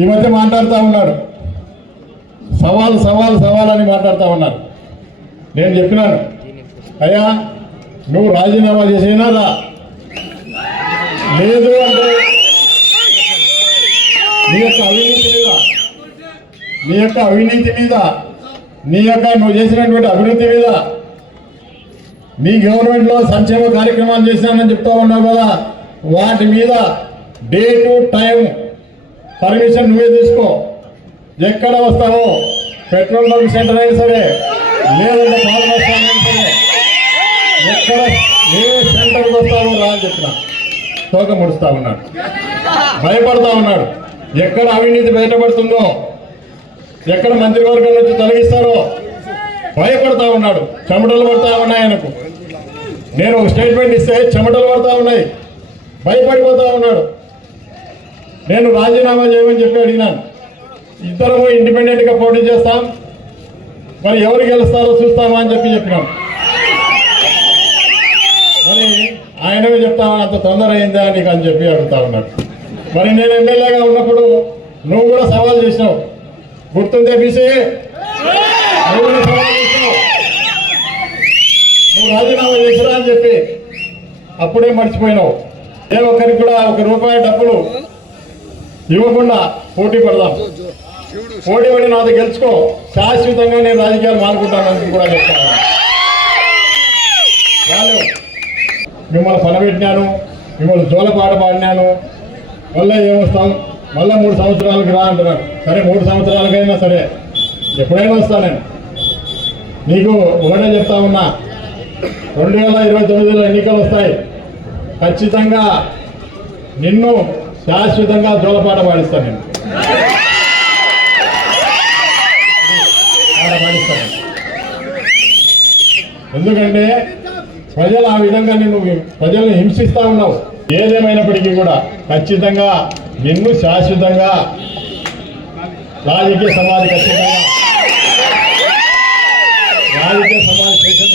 ఈ మధ్య మాట్లాడుతూ ఉన్నాడు, సవాల్ సవాల్ సవాల్ అని మాట్లాడుతూ ఉన్నారు. నేను చెప్పినాను, అయ్యా నువ్వు రాజీనామా చేసినా రా, లేదు అంటే నీ యొక్క అవినీతి మీద నువ్వు చేసినటువంటి అభివృద్ధి మీద, నీ గవర్నమెంట్లో సంక్షేమ కార్యక్రమాలు చేసినానని చెప్తా ఉన్నావు కదా, వాటి మీద డే టు టైం పర్మిషన్ నువ్వే తీసుకో. ఎక్కడ వస్తావో, పెట్రోల్ బంక్ సెంటర్ అయినా సరే, లేదంటే పాల బస్ స్టాండ్ అయినా సరే, ఎక్కడ ఏ సెంటర్కి వస్తావో రా అని చెప్పిన. తోక ముడుస్తూ ఉన్నాడు, భయపడతా ఉన్నాడు. ఎక్కడ అవినీతి బయటపడుతుందో, ఎక్కడ మంత్రివర్గం నుంచి తొలగిస్తారో భయపడతా ఉన్నాడు. చెమటలు పడతా ఉన్నాయి ఆయనకు. నేను ఒక స్టేట్మెంట్ ఇస్తే చెమటలు పడతా ఉన్నాయి, భయపడిపోతా ఉన్నాడు. నేను రాజీనామా చేయమని చెప్పి అడిగినాను. ఇద్దరము ఇండిపెండెంట్గా పోటీ చేస్తాం, మరి ఎవరు గెలుస్తారో చూస్తామా అని చెప్పినాం. మరి ఆయనవే చెప్తామా, అంత తొందర అయిందా నీకు అని చెప్పి అడుగుతా ఉన్నాడు. మరి నేను ఎమ్మెల్యేగా ఉన్నప్పుడు నువ్వు కూడా సవాల్ చేసినావు, గుర్తుందే బీసీ, నువ్వు కూడా సవాల్ చేసినావు, నువ్వు రాజీనామా చేసిరా అని చెప్పి. అప్పుడే మర్చిపోయినావు. ఏ ఒక్కరికి కూడా ₹1 డబ్బులు ఇవ్వకుండా పోటీ పడదాం, పోటీ పడి నాది గెలుచుకో, శాశ్వతంగా నేను రాజకీయాలు మానుకుంటానని కూడా చెప్తాను. వాళ్ళు మిమ్మల్ని పనబెట్టినాను, మిమ్మల్ని జోలపాట పాడినాను, మళ్ళీ ఏమొస్తాం, మళ్ళీ 3 సంవత్సరాలకి రా అంటున్నాను. సరే 3 సంవత్సరాలకైనా సరే, ఎప్పుడైనా వస్తాను నేను. నీకు ఒకటే చెప్తా ఉన్నా, 2029లో ఎన్నికలు వస్తాయి. ఖచ్చితంగా నిన్ను శాశ్వతంగా జోలపాట పాడిస్తాను. నేను పాడిస్తాను. ఎందుకంటే ప్రజలు ఆ విధంగా ప్రజల్ని హింసిస్తూ ఉన్నావు. ఏదేమైనప్పటికీ కూడా ఖచ్చితంగా నిన్ను శాశ్వతంగా రాజకీయ సమాధి చేసేంత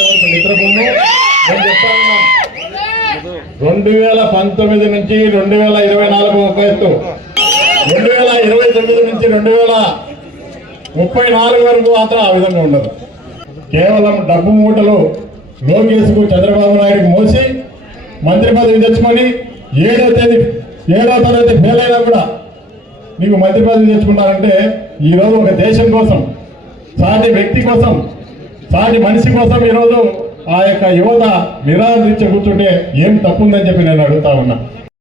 వరకు నిద్రపోను. నేను చెప్తా ఉన్నాను, 2019 నుంచి 2024 ఒక ఎత్తు, 2029 నుంచి 2034 వరకు మాత్రం ఆ విధంగా ఉండదు. కేవలం డబ్బు మూటలు లోకేష్కు, చంద్రబాబు నాయుడుకి మోసి మంత్రి పదవి తెచ్చుకొని 7వ తరగతి ఫెయిల్ అయినా కూడా నీకు మంత్రి పదవి తెచ్చుకున్నారంటే, ఈరోజు ఒక దేశం కోసం, సాటి వ్యక్తి కోసం, సాటి మనిషి కోసం ఈరోజు ఆ యొక్క యువత నిరాదరించి కూర్చుంటే ఏం తప్పుందని చెప్పి నేను అడుగుతా ఉన్నా.